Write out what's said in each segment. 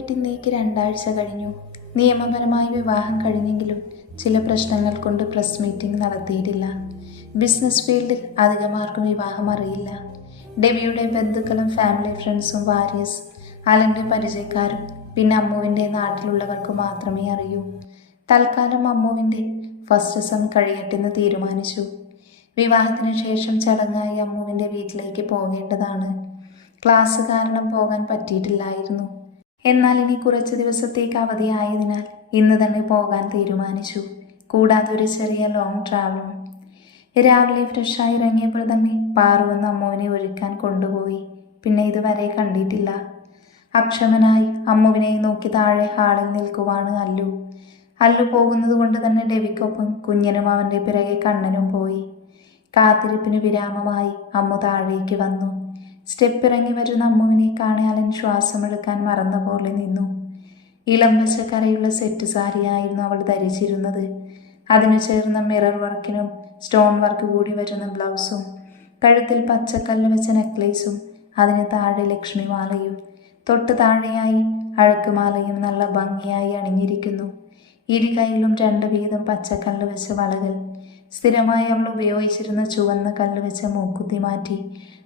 പോയിട്ട് ഇന്നേക്ക് 2 ആഴ്ച കഴിഞ്ഞു. നിയമപരമായി വിവാഹം കഴിഞ്ഞെങ്കിലും ചില പ്രശ്നങ്ങൾ കൊണ്ട് പ്രസ് മീറ്റിംഗ് നടത്തിയിട്ടില്ല. ബിസിനസ് ഫീൽഡിൽ അധികമാർക്കും വിവാഹം അറിയില്ല. ഡെബിയുടെ ബന്ധുക്കളും ഫാമിലി ഫ്രണ്ട്സും വാരിയസ്, അലൻ്റെ പരിചയക്കാരും പിന്നെ അമ്മുവിൻ്റെ നാട്ടിലുള്ളവർക്ക് മാത്രമേ അറിയൂ. തൽക്കാലം അമ്മുവിൻ്റെ ഫസ്റ്റ് സെം കഴിയട്ടെന്ന് തീരുമാനിച്ചു. വിവാഹത്തിന് ശേഷം ചടങ്ങായി അമ്മുവിൻ്റെ വീട്ടിലേക്ക് പോകേണ്ടതാണ്. ക്ലാസ് കാരണം പോകാൻ പറ്റിയിട്ടില്ലായിരുന്നു. എന്നാൽ ഇനി കുറച്ച് ദിവസത്തേക്ക് അവധിയായതിനാൽ ഇന്ന് തന്നെ പോകാൻ തീരുമാനിച്ചു. കൂടാതെ ഒരു ചെറിയ ലോങ് ട്രാവലും. രാവിലെ ഫ്രഷായി ഇറങ്ങിയപ്പോൾ തന്നെ പാറുവെന്ന് അമ്മുവിനെ ഒരുക്കാൻ കൊണ്ടുപോയി. പിന്നെ ഇതുവരെ കണ്ടിട്ടില്ല. അക്ഷമനായി അമ്മുവിനെ നോക്കി താഴെ ഹാളിൽ നിൽക്കുവാണ് അല്ലു. അല്ലു പോകുന്നത് കൊണ്ട് തന്നെ ഡെവിക്കൊപ്പം കുഞ്ഞനും അവൻ്റെ പിറകെ കണ്ണനും പോയി. കാത്തിരിപ്പിന് വിരാമമായി അമ്മു താഴേക്ക് വന്നു. സ്റ്റെപ്പ് ഇറങ്ങി വരുന്ന അമ്മുവിനെ കാണി അലൻ ശ്വാസമെടുക്കാൻ മറന്ന പോലെ നിന്നു. ഇളം പച്ചക്കരയുള്ള സെറ്റ് സാരിയായിരുന്നു അവൾ ധരിച്ചിരുന്നത്. അതിനു ചേർന്ന മിറർ വർക്കിനും സ്റ്റോൺ വർക്ക് കൂടി വരുന്ന ബ്ലൗസും, കഴുത്തിൽ പച്ചക്കല്ല് വെച്ച നെക്ലേസും, അതിന് താഴെ ലക്ഷ്മിമാലയും, തൊട്ട് താഴെയായി അഴുക്കുമാലയും നല്ല ഭംഗിയായി അണിഞ്ഞിരിക്കുന്നു. ഇരുകൈയിലും 2 വീതം പച്ചക്കല്ല് വെച്ച വളകൾ. സ്ഥിരമായി അവൾ ഉപയോഗിച്ചിരുന്ന ചുവന്ന കല്ല് വെച്ച മൂക്കുത്തി മാറ്റി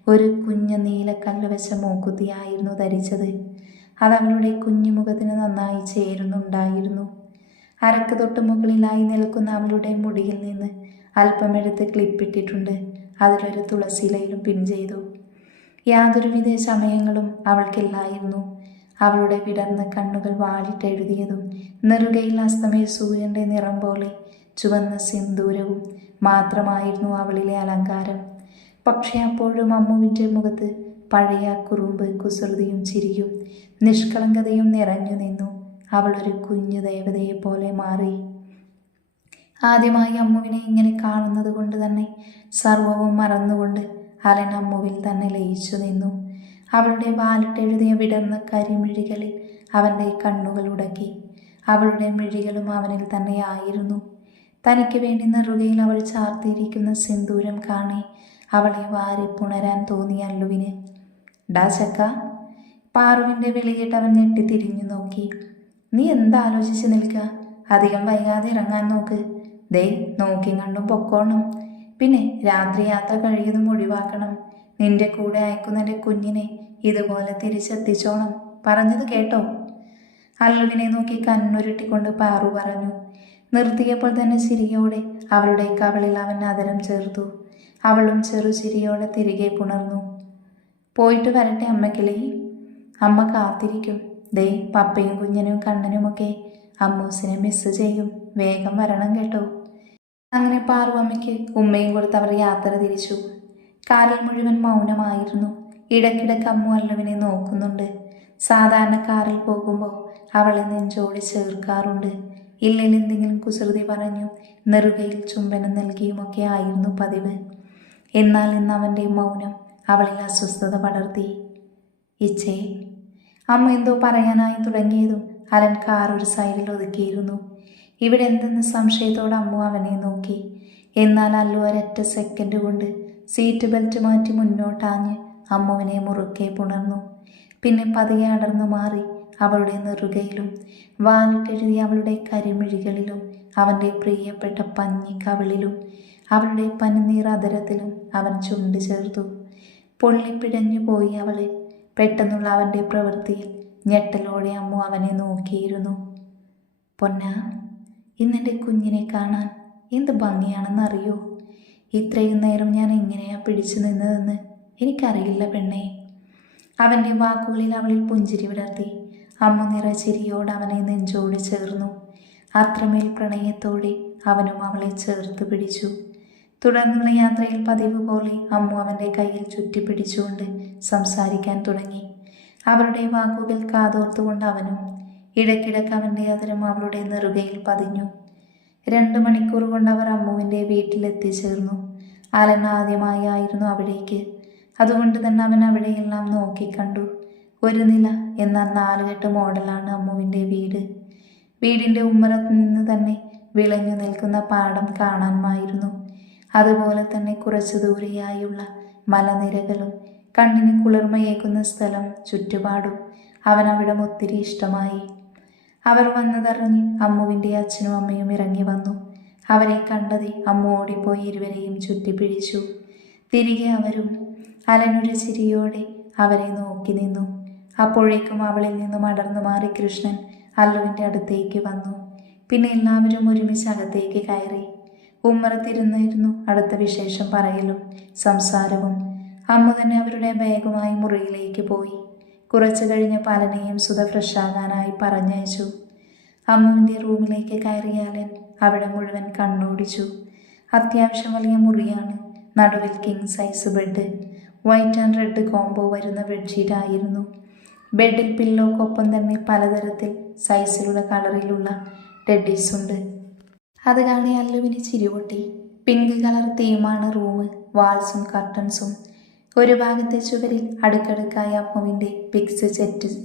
ഒരു കുഞ്ഞ നീലക്കല്ല് വെച്ച മൂക്കുത്തിയായിരുന്നു ധരിച്ചത്. അത് അവളുടെ കുഞ്ഞുമുഖത്തിന് നന്നായി ചേരുന്നുണ്ടായിരുന്നു. അരക്ക് തൊട്ട് മുകളിലായി നിൽക്കുന്ന അവളുടെ മുടിയിൽ നിന്ന് അല്പമെടുത്ത് ക്ലിപ്പിട്ടിട്ടുണ്ട്. അതിലൊരു തുളസിയിലയിലും പിൻ ചെയ്തു. യാതൊരുവിധ സമയങ്ങളും അവൾക്കില്ലായിരുന്നു. അവളുടെ വിടർന്ന കണ്ണുകൾ വാലിട്ടെഴുതിയതും നെറുകയിൽ അസ്തമയ സൂര്യൻ്റെ നിറം പോലെ ചുവന്ന സിന്ദൂരവും മാത്രമായിരുന്നു അവളിലെ അലങ്കാരം. പക്ഷെ അപ്പോഴും അമ്മുവിൻ്റെ മുഖത്ത് പഴയ കുറുമ്പ്, കുസൃതിയും ചിരിയും നിഷ്കളങ്കതയും നിറഞ്ഞു നിന്നു. അവൾ ഒരു കുഞ്ഞു ദേവതയെ പോലെ മാറി. ആദ്യമായി അമ്മുവിനെ ഇങ്ങനെ കാണുന്നത് കൊണ്ട് തന്നെ സർവവും മറന്നുകൊണ്ട് അലൻ അമ്മുവിൽ തന്നെ ലയിച്ചു നിന്നു. അവളുടെ വാലിട്ടെഴുതിയ വിടർന്ന കരിമിഴികളിൽ അവൻ്റെ കണ്ണുകൾ ഉടക്കി. അവളുടെ മിഴികളും അവനിൽ തന്നെയായിരുന്നു. തനിക്ക് വേണ്ടി നെറുകയിൽ അവൾ ചാർത്തിയിരിക്കുന്ന സിന്ദൂരം കാണി അവളെ വാരി പുണരാൻ തോന്നിയ അല്ലുവിന്. ഡാ ചക്ക! പാറുവിൻ്റെ വിളിയിട്ട് അവൻ ഞെട്ടിത്തിരിഞ്ഞു നോക്കി. നീ എന്താലോചിച്ച് നിൽക്കുക? അധികം വൈകാതെ ഇറങ്ങാൻ നോക്ക്. ദേ നോക്കിയും കണ്ടും പൊക്കോണം. പിന്നെ രാത്രി യാത്ര കഴിയുന്നതും ഒഴിവാക്കണം. നിന്റെ കൂടെ അയക്കുന്നതിൻ്റെ കുഞ്ഞിനെ ഇതുപോലെ തിരിച്ചെത്തിച്ചോണം. പറഞ്ഞത് കേട്ടോ? അല്ലുവിനെ നോക്കി കണ്ണുരുട്ടിക്കൊണ്ട് പാറു പറഞ്ഞു. നിർത്തിയപ്പോൾ തന്നെ ചിരിയോടെ അവളുടെ കവളിൽ അവൻ അതരം ചേർത്തു. അവളും ചെറു ചിരിയോടെ തിരികെ പുണർന്നു. പോയിട്ട് വരട്ടെ അമ്മക്കിളി. അമ്മ കാത്തിരിക്കും. ദേ പപ്പയും കുഞ്ഞനും കണ്ണനുമൊക്കെ അമ്മൂസിനെ മിസ് ചെയ്യും. വേഗം വരണം കേട്ടോ. അങ്ങനെ പാറു അമ്മയ്ക്ക് ഉമ്മയും കൊടുത്ത് അവർ യാത്ര തിരിച്ചു. കാറിൽ മുഴുവൻ മൗനമായിരുന്നു. ഇടയ്ക്കിടയ്ക്ക് അമ്മു അല്ലുവിനെ നോക്കുന്നുണ്ട്. സാധാരണ കാറിൽ പോകുമ്പോൾ അവളെ നെഞ്ചോട് ചേർക്കാറുണ്ട്. ഇല്ലെങ്കിൽ എന്തെങ്കിലും കുസൃതി പറഞ്ഞു നെറുകയിൽ ചുംബനം നൽകിയുമൊക്കെ ആയിരുന്നു പതിവ്. എന്നാൽ ഇന്ന് അവൻ്റെ മൗനം അവളിൽ അസ്വസ്ഥത പടർത്തി. ഇച്ചേ! അമ്മ എന്തോ പറയാനായി തുടങ്ങിയതും അലൻ കാർ ഒരു സൈഡിൽ ഒതുക്കിയിരുന്നു. ഇവിടെ എന്തെന്ന് സംശയത്തോടെ അമ്മു അവനെ നോക്കി. എന്നാൽ അല്ലു ഒരൊറ്റ സെക്കൻഡ് കൊണ്ട് സീറ്റ് ബെൽറ്റ് മാറ്റി മുന്നോട്ടാഞ്ഞ് അമ്മുവിനെ മുറുക്കെ പുണർന്നു. പിന്നെ പതിയെ അടർന്നു മാറി അവളുടെ നെറുകയിലും വാലിട്ടെഴുതിയ അവളുടെ കരിമിഴികളിലും അവൻ്റെ പ്രിയപ്പെട്ട പഞ്ഞി കവിളിലും അവളുടെ പനിനീർ അതരത്തിലും അവൻ ചുണ്ട് ചേർത്തു. പൊള്ളിപ്പിടഞ്ഞു പോയി അവള്. പെട്ടെന്നുള്ള അവൻ്റെ പ്രവൃത്തിയിൽ ഞെട്ടലോടെ അമ്മു അവനെ നോക്കിയിരുന്നു. പൊന്നാ, ഇന്നെൻ്റെ കുഞ്ഞിനെ കാണാൻ എന്ത് ഭംഗിയാണെന്നറിയോ? ഇത്രയും നേരം ഞാൻ എങ്ങനെയാ പിടിച്ചു നിന്നതെന്ന് എനിക്കറിയില്ല പെണ്ണേ. അവൻ്റെ വാക്കുകളിൽ അവളിൽ പുഞ്ചിരി വിടർത്തി. അമ്മു നിറച്ചിരിയോട് അവനെ നെഞ്ചോട് ചേർന്നു. അത്രമേൽ പ്രണയത്തോടെ അവനും അവളെ ചേർത്ത് പിടിച്ചു. തുടർന്നുള്ള യാത്രയിൽ പതിവ് പോലെ അമ്മു അവൻ്റെ കയ്യിൽ ചുറ്റിപ്പിടിച്ചുകൊണ്ട് സംസാരിക്കാൻ തുടങ്ങി. അവളുടെ വാക്കുകൾ കാതോർത്തുകൊണ്ട് അവനും. ഇടയ്ക്കിടയ്ക്ക് അവൻ്റെ അതരം അവളുടെ നെറുകയിൽ പതിഞ്ഞു. 2 മണിക്കൂർ കൊണ്ട് അവർ അമ്മുവിൻ്റെ വീട്ടിലെത്തിച്ചേർന്നു. അലൻ ആദ്യമായായിരുന്നു അവിടേക്ക്. അതുകൊണ്ട് തന്നെ അവൻ അവിടെയെല്ലാം നോക്കിക്കണ്ടു. ഒരു നില എന്നാൽ 4 കെട്ട് മോഡലാണ് അമ്മുവിൻ്റെ വീട്. വീടിൻ്റെ ഉമ്മറത്ത് നിന്ന് തന്നെ വിളഞ്ഞു നിൽക്കുന്ന പാടം കാണാമായിരുന്നു. അതുപോലെ തന്നെ കുറച്ചു ദൂരെയായുള്ള മലനിരകളും കണ്ണിന് കുളിർമയേക്കുന്ന സ്ഥലം ചുറ്റുപാടും അവൻ അവിടം ഒത്തിരി ഇഷ്ടമായി. അവർ വന്നതറിഞ്ഞ് അമ്മുവിൻ്റെ അച്ഛനും അമ്മയും ഇറങ്ങി വന്നു. അവരെ കണ്ടതേ അമ്മു ഓടിപ്പോയി ഇരുവരെയും ചുറ്റിപ്പിടിച്ചു. തിരികെ അവരും. അലനൊരു ചിരിയോടെ അവരെ നോക്കി നിന്നു. അപ്പോഴേക്കും അവളിൽ നിന്നും അടർന്നു മാറി കൃഷ്ണൻ അല്ലുവിൻ്റെ അടുത്തേക്ക് വന്നു. പിന്നെ എല്ലാവരും ഒരുമിച്ച് അകത്തേക്ക് കയറി. ഉമ്മറത്തിരുന്നിരുന്നു അടുത്ത വിശേഷം പറയലും സംസാരവും. അമ്മ തന്നെ അവരുടെ ബാഗുമായി മുറിയിലേക്ക് പോയി. കുറച്ചു കഴിഞ്ഞ് പലനെയും സുധ ഫ്രഷാകാനായി പറഞ്ഞയച്ചു. അമ്മുവിൻ്റെ റൂമിലേക്ക് കയറിയാലൻ അവിടെ മുഴുവൻ കണ്ണോടിച്ചു. അത്യാവശ്യം വലിയ മുറിയാണ്. നടുവിൽ king size bed. White and red combo വരുന്ന ബെഡ്ഷീറ്റ് ആയിരുന്നു. ബെഡിൽ പില്ലോക്കൊപ്പം തന്നെ പലതരത്തിൽ സൈസിലുള്ള കളറിലുള്ള ടെഡീസ് ഉണ്ട്. അത് കാണി അല്ലുവിന് ചിരിപൊട്ടി. പിങ്ക് കളർ തീമാണ് റൂം. വാൾസും കർട്ടൻസും. ഒരു ഭാഗത്തെ ചുവരിൽ അടുക്കടുക്കായി അമ്മുവിൻ്റെ പിക്സ്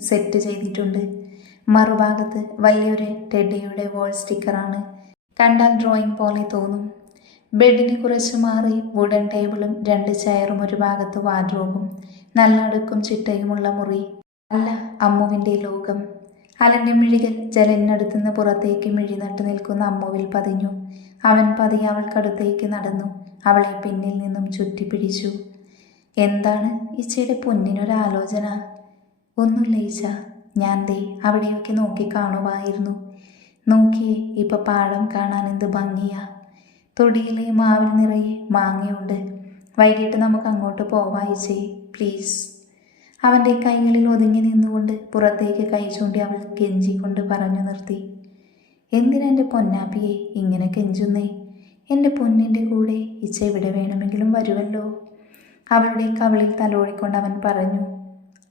സെറ്റ് ചെയ്തിട്ടുണ്ട്. മറുഭാഗത്ത് വലിയൊരു ടെഡിയുടെ വോൾ സ്റ്റിക്കറാണ്. കണ്ടാൽ ഡ്രോയിങ് പോലെ തോന്നും. ബെഡിന് കുറച്ച് മാറി വുഡൻ ടേബിളും 2 ചെയറും ഒരു ഭാഗത്ത് വാർഡ്രോബും. നല്ല അടുക്കും ചിട്ടയുമുള്ള മുറി. അല്ല അമ്മുവിൻ്റെ ലോകം. അലൻ്റെ മിഴികൾ ജലലിനടുത്തുനിന്ന് പുറത്തേക്ക് മിഴിനട്ട് നിൽക്കുന്ന അമ്മുവിൽ പതിഞ്ഞു. അവൻ പതിയെ അവൾക്കടുത്തേക്ക് നടന്നു. അവളെ പിന്നിൽ നിന്നും ചുറ്റിപ്പിടിച്ചു. എന്താണ് ഇച്ചയുടെ പൊന്നിനൊരാലോചന? ഒന്നുമില്ല ഈച്ച, ഞാൻ ദേ അവിടെയൊക്കെ നോക്കി കാണുമായിരുന്നു. നോക്കിയേ, ഇപ്പൊ പാടം കാണാൻ എന്ത് ഭംഗിയാ. തൊടിയിലെ മാവിൽ നിറയെ മാങ്ങയുണ്ട്. വൈകിട്ട് നമുക്ക് അങ്ങോട്ട് പോവായിച്ചേ പ്ലീസ്. അവൻ്റെ കൈകളിൽ ഒതുങ്ങി നിന്നുകൊണ്ട് പുറത്തേക്ക് കൈ ചൂണ്ടി അവൾ കെഞ്ചിക്കൊണ്ട് പറഞ്ഞു നിർത്തി. എന്തിനാ എൻ്റെ പൊന്നാപ്പിയെ ഇങ്ങനെ കെഞ്ചുന്നേ? എൻ്റെ പൊന്നിൻ്റെ കൂടെ ഇച്ച എവിടെ വേണമെങ്കിലും വരുമല്ലോ. അവളുടെ കവിളിൽ തലോടിക്കൊണ്ട് അവൻ പറഞ്ഞു.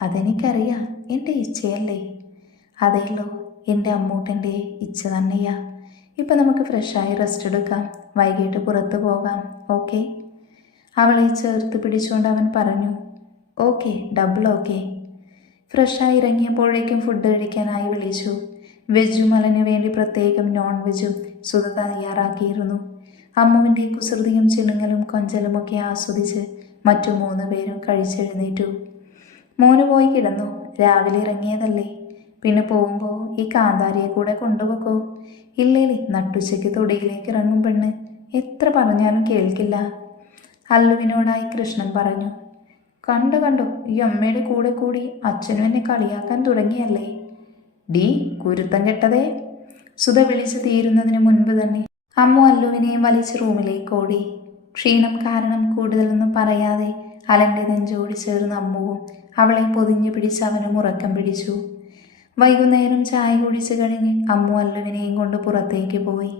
അതെനിക്കറിയാം, എൻ്റെ ഇച്ചയല്ലേ? അതേല്ലോ, എൻ്റെ അമ്മൂട്ടൻ്റെ ഇച്ച തന്നെയാ. ഇപ്പം നമുക്ക് ഫ്രഷായി റെസ്റ്റ് എടുക്കാം. വൈകിട്ട് പുറത്ത് പോകാം, ഓക്കെ? അവളെ ചേർത്ത് പിടിച്ചുകൊണ്ട് അവൻ പറഞ്ഞു. Okay, double okay. ഫ്രഷായി ഇറങ്ങിയപ്പോഴേക്കും ഫുഡ് കഴിക്കാനായി വിളിച്ചു. വെജും അലന് വേണ്ടി പ്രത്യേകം നോൺ വെജും സുധ തയ്യാറാക്കിയിരുന്നു. അമ്മുവിൻ്റെ കുസൃതിയും ചിണുങ്ങലും കൊഞ്ചലുമൊക്കെ ആസ്വദിച്ച് മറ്റു 3 പേരും കഴിച്ചെഴുന്നേറ്റു. മോന് പോയി കിടന്നു. രാവിലെ ഇറങ്ങിയതല്ലേ, പിന്നെ പോകുമ്പോൾ ഈ കാന്താരിയെ കൂടെ കൊണ്ടുപോക്കോ. ഇല്ലേലേ നട്ടുച്ചയ്ക്ക് തൊടിയിലേക്ക് ഇറങ്ങും പെണ്ണ്. എത്ര പറഞ്ഞാലും കേൾക്കില്ല. അല്ലുവിനോടായി കൃഷ്ണൻ പറഞ്ഞു. കണ്ടു ഈ അമ്മയുടെ കൂടെ കൂടി അച്ഛനും എന്നെ കളിയാക്കാൻ തുടങ്ങിയല്ലേ. ഡീ കുരുത്തം കെട്ടതേ. സുധ വിളിച്ച് തീരുന്നതിന് മുൻപ് തന്നെ അമ്മു അല്ലുവിനെയും വലിച്ച് റൂമിലേക്ക് ഓടി. ക്ഷീണം കാരണം കൂടുതലൊന്നും പറയാതെ അലൻ്റെ നെഞ്ചോട് ചേർന്ന് അമ്മുവും അവളെ പൊതിഞ്ഞു പിടിച്ച് അവനും ഉറക്കം പിടിച്ചു. വൈകുന്നേരം ചായ കുടിച്ചു കഴിഞ്ഞ് അമ്മു അല്ലുവിനെയും കൊണ്ട് പുറത്തേക്ക് പോയി.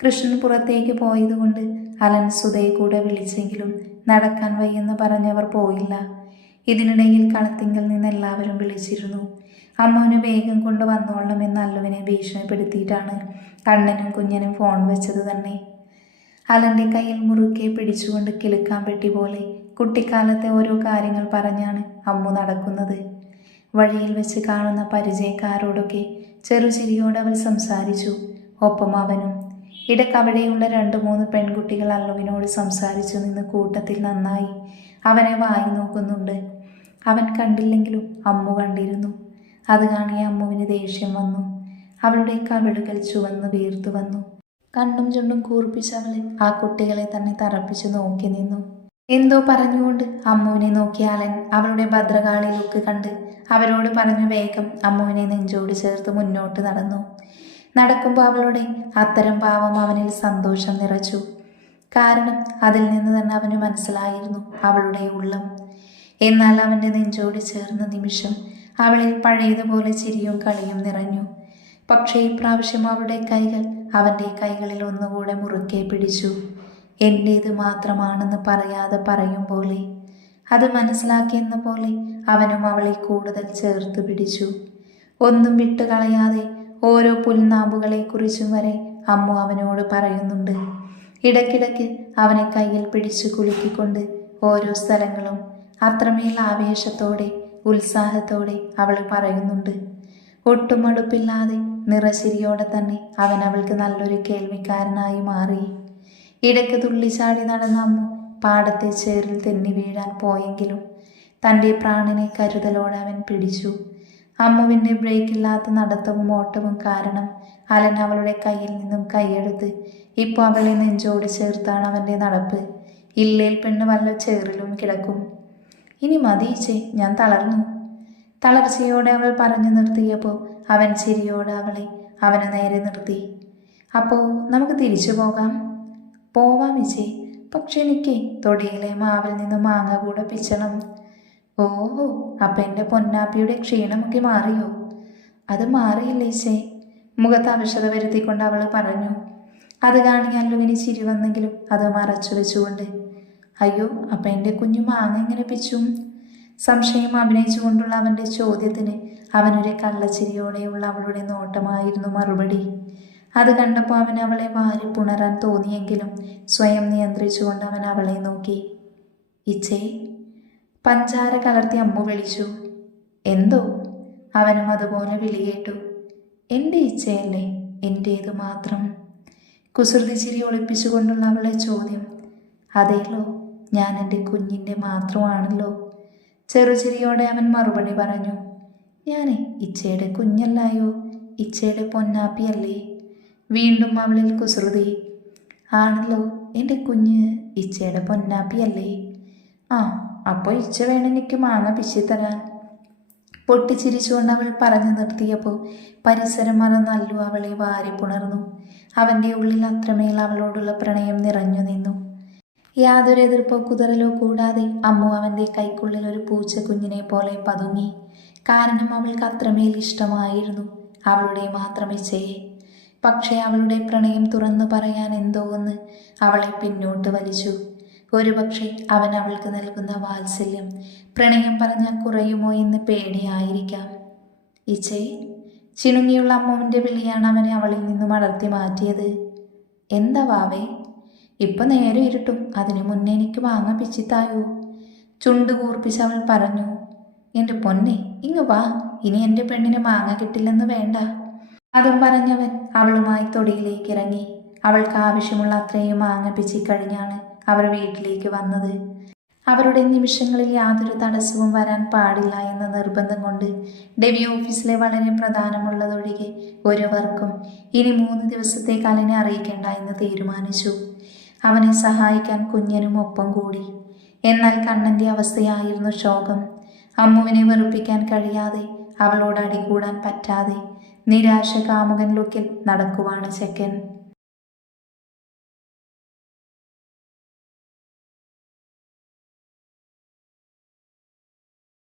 കൃഷ്ണൻ പുറത്തേക്ക് പോയതുകൊണ്ട് അലൻ സുധയെ കൂടെ വിളിച്ചെങ്കിലും നടക്കാൻ വയ്യെന്ന് പറഞ്ഞവർ പോയില്ല. ഇതിനിടയിൽ കളത്തിങ്കൽ നിന്ന് എല്ലാവരും വിളിച്ചിരുന്നു. അമ്മുവിന് വേഗം കൊണ്ട് വന്നോളണമെന്ന് അല്ലുവിനെ ഭീഷണിപ്പെടുത്തിയിട്ടാണ് കണ്ണനും കുഞ്ഞനും ഫോൺ വെച്ചത് തന്നെ. അലൻ്റെ കയ്യിൽ മുറുക്കെ പിടിച്ചുകൊണ്ട് കിലുക്കാൻ പെട്ടി പോലെ കുട്ടിക്കാലത്തെ ഓരോ കാര്യങ്ങൾ പറഞ്ഞാണ് അമ്മു നടക്കുന്നത്. വഴിയിൽ വെച്ച് കാണുന്ന പരിചയക്കാരോടൊക്കെ ചെറുചിരിയോട് അവൾ സംസാരിച്ചു. ഒപ്പം അവനും. ഇടയ്ക്ക് അവിടെയുള്ള 2-3 പെൺകുട്ടികൾ അല്ലുവിനോട് സംസാരിച്ചു നിന്ന് കൂട്ടത്തിൽ നന്നായി അവനെ വായി നോക്കുന്നുണ്ട്. അവൻ കണ്ടില്ലെങ്കിലും അമ്മു കണ്ടിരുന്നു. അത് കാണിയ അമ്മുവിന് ദേഷ്യം വന്നു. അവളുടെ കവിളുകൾ ചുവന്ന് വീർത്തു വന്നു. കണ്ണും ചുണ്ടും കൂർപ്പിച്ചവൾ ആ കുട്ടികളെ തന്നെ തറപ്പിച്ച് നോക്കി നിന്നു. എന്തോ പറഞ്ഞുകൊണ്ട് അമ്മുവിനെ നോക്കിയ അലൻ അവളുടെ ഭദ്രകാളി ലുക്ക് കണ്ട് അവരോട് പറഞ്ഞു വേഗം അമ്മുവിനെ നെഞ്ചോട് ചേർത്ത് മുന്നോട്ട് നടന്നു. നടക്കുമ്പോൾ അവളുടെ അത്തരം ഭാവം അവനിൽ സന്തോഷം നിറച്ചു. കാരണം അതിൽ നിന്ന് തന്നെ അവന് മനസ്സിലായിരുന്നു അവളുടെ ഉള്ളം. എന്നാൽ അവൻ്റെ നെഞ്ചോട് ചേർന്ന നിമിഷം അവളിൽ പഴയതുപോലെ ചിരിയും കളിയും നിറഞ്ഞു. പക്ഷേ ഇപ്രാവശ്യം അവളുടെ കൈകൾ അവൻ്റെ കൈകളിൽ ഒന്നുകൂടെ മുറുക്കെ പിടിച്ചു. എൻ്റേത് മാത്രമാണെന്ന് പറയാതെ പറയും പോലെ, അത് മനസ്സിലാക്കിയെന്ന പോലെ അവനും അവളെ കൂടുതൽ ചേർത്ത് പിടിച്ചു. ഒന്നും വിട്ടുകളയാതെ ഓരോ പുൽനാമ്പുകളെക്കുറിച്ചും വരെ അമ്മു അവനോട് പറയുന്നുണ്ട്. ഇടയ്ക്കിടയ്ക്ക് അവനെ കയ്യിൽ പിടിച്ചു കുലുക്കിക്കൊണ്ട് ഓരോ സ്ഥലങ്ങളും അത്രമേൽ ആവേശത്തോടെ ഉത്സാഹത്തോടെ അവൾ പറയുന്നുണ്ട്. ഒട്ടും മടുപ്പില്ലാതെ നിറശിരിയോടെ തന്നെ അവൻ അവൾക്ക് നല്ലൊരു കേൾവിക്കാരനായി മാറി. ഇടയ്ക്ക് തുള്ളിച്ചാടി നടന്ന അമ്മു പാടത്തെ ചേറിൽ തെന്നി വീഴാൻ പോയെങ്കിലും തൻ്റെ പ്രാണനെ കരുതലോടെ അവൻ പിടിച്ചു. അമ്മുവിൻ്റെ ബ്രേക്കില്ലാത്ത നടത്തവും ഓട്ടവും കാരണം അലൻ അവളുടെ കയ്യിൽ നിന്നും കൈയെടുത്ത് ഇപ്പോൾ അവളെ നെഞ്ചോട് ചേർത്താണ് അവൻ്റെ നടപ്പ്. ഇല്ലേൽ പെണ്ണ് വല്ല ചേറിലും കിടക്കും. ഇനി മതിയിച്ചേ, ഞാൻ തളർന്നു. തളർച്ചയോടെ അവൾ പറഞ്ഞു നിർത്തിയപ്പോൾ അവൻ ചിരിയോടെ അവന് നേരെ നിർത്തി. അപ്പോൾ നമുക്ക് തിരിച്ചു പോകാം. പോവാം ഇച്ചേ, പക്ഷെ എനിക്ക് തൊടിയിലെ മാവിൽ നിന്ന് മാങ്ങ കൂടെ പിച്ചണം. ഓഹോ, അപ്പം എൻ്റെ പൊന്നാപ്പിയുടെ ക്ഷീണമൊക്കെ മാറിയോ? അത് മാറിയില്ല ഇച്ചേ, മുഖത്ത് അവശത വരുത്തിക്കൊണ്ട് അവൾ പറഞ്ഞു. അത് കാണി അല്ലുവിന് ചിരി വന്നെങ്കിലും അത് മറച്ചു വെച്ചുകൊണ്ട്, അയ്യോ അപ്പം എൻ്റെ കുഞ്ഞു മാങ്ങ എങ്ങനെ പിച്ചും? സംശയം അഭിനയിച്ചുകൊണ്ടുള്ള അവൻ്റെ ചോദ്യത്തിന് അവനൊരു കള്ളച്ചിരിയോടെയുള്ള അവളുടെ നോട്ടമായിരുന്നു മറുപടി. അത് കണ്ടപ്പോൾ അവൻ അവളെ വാരി പുണരാൻ തോന്നിയെങ്കിലും സ്വയം നിയന്ത്രിച്ചുകൊണ്ട് അവൻ അവളെ നോക്കി. ഇച്ചേ, പഞ്ചാര കലർത്തി അമ്മു വിളിച്ചു. എന്തോ? അവനും അതുപോലെ വിളി കേട്ടു. എൻ്റെ ഇച്ചയല്ലേ, എൻ്റേതു മാത്രം. കുസൃതി ചിരി ഒളിപ്പിച്ചുകൊണ്ടുള്ള അവളെ ചോദ്യം. അതേലോ, ഞാൻ എൻ്റെ കുഞ്ഞിൻ്റെ മാത്രമാണല്ലോ. ചെറുചിരിയോടെ അവൻ മറുപടി പറഞ്ഞു. ഞാൻ ഇച്ചയുടെ കുഞ്ഞല്ലായോ, ഇച്ചയുടെ പൊന്നാപ്പിയല്ലേ? വീണ്ടും അവളിൽ കുസൃതി. ആണല്ലോ, എൻ്റെ കുഞ്ഞ് ഇച്ചയുടെ പൊന്നാപ്പിയല്ലേ? ആ, അപ്പോൾ ഇച്ച വേണം എനിക്ക് മാങ്ങ പിച്ചിത്തരാൻ. പൊട്ടിച്ചിരിച്ചുകൊണ്ട് അവൾ പറഞ്ഞു നിർത്തിയപ്പോൾ പരിസരം മറന്നല്ലു അവളെ വാരി പുണർന്നു. അവൻ്റെ ഉള്ളിൽ അത്രമേൽ അവളോടുള്ള പ്രണയം നിറഞ്ഞു നിന്നു. യാതൊരു എതിർപ്പോ കുതറലോ കൂടാതെ അമ്മു അവൻ്റെ കൈക്കുള്ളിൽ ഒരു പൂച്ചക്കുഞ്ഞിനെ പോലെ പതുങ്ങി. കാരണം അവൾക്ക് അത്രമേൽ ഇഷ്ടമായിരുന്നു അവളുടെ മാത്രം ഇച്ചയെ. പക്ഷേ അവളുടെ പ്രണയം തുറന്നു പറയാൻ എന്തോ ഒന്ന് അവളെ പിന്നോട്ട് വലിച്ചു. ഒരുപക്ഷെ അവൻ അവൾക്ക് നൽകുന്ന വാത്സല്യം പ്രണയം പറഞ്ഞാൽ കുറയുമോ എന്ന് പേടിയായിരിക്കാം. ഇച്ചേ, ചിണുങ്ങിയുള്ള അമ്മുവിൻ്റെ വിളിയാണ് അവനെ അവളിൽ നിന്നും അടർത്തി മാറ്റിയത്. എന്താ വാവേ? ഇപ്പം നേരെ ഇരുട്ടും, അതിനു മുന്നേ എനിക്ക് മാങ്ങ പിച്ചിത്തായോ? ചുണ്ട് കൂർപ്പിച്ച് അവൾ പറഞ്ഞു. എൻ്റെ പൊന്നെ, ഇങ്ങ് വാ, ഇനി എൻ്റെ പെണ്ണിന് മാങ്ങ കിട്ടില്ലെന്ന് വേണ്ട. അതും പറഞ്ഞവൻ അവളുമായി തൊടിയിലേക്ക് ഇറങ്ങി. അവൾക്ക് ആവശ്യമുള്ള അത്രയും മാങ്ങ പിച്ചിക്കഴിഞ്ഞാണ് അവർ വീട്ടിലേക്ക് വന്നത്. അവരുടെ നിമിഷങ്ങളിൽ യാതൊരു തടസ്സവും വരാൻ പാടില്ല എന്ന നിർബന്ധം കൊണ്ട് ഡെവി ഓഫീസിലെ വളരെ പ്രധാനമുള്ളതൊഴികെ ഒരു വർക്കും ഇനി 3 ദിവസത്തേക്ക് അലനെ അറിയിക്കേണ്ട എന്ന് തീരുമാനിച്ചു. അവനെ സഹായിക്കാൻ കുഞ്ഞനും ഒപ്പം കൂടി. എന്നാൽ കണ്ണൻ്റെ അവസ്ഥയായിരുന്നു ശോകം. അമ്മുവിനെ വെറുപ്പിക്കാൻ കഴിയാതെ, അവളോട് അടികൂടാൻ പറ്റാതെ നിരാശ കാമുകൻ ലുക്കിൽ നടക്കുവാണ് ചെക്കൻ.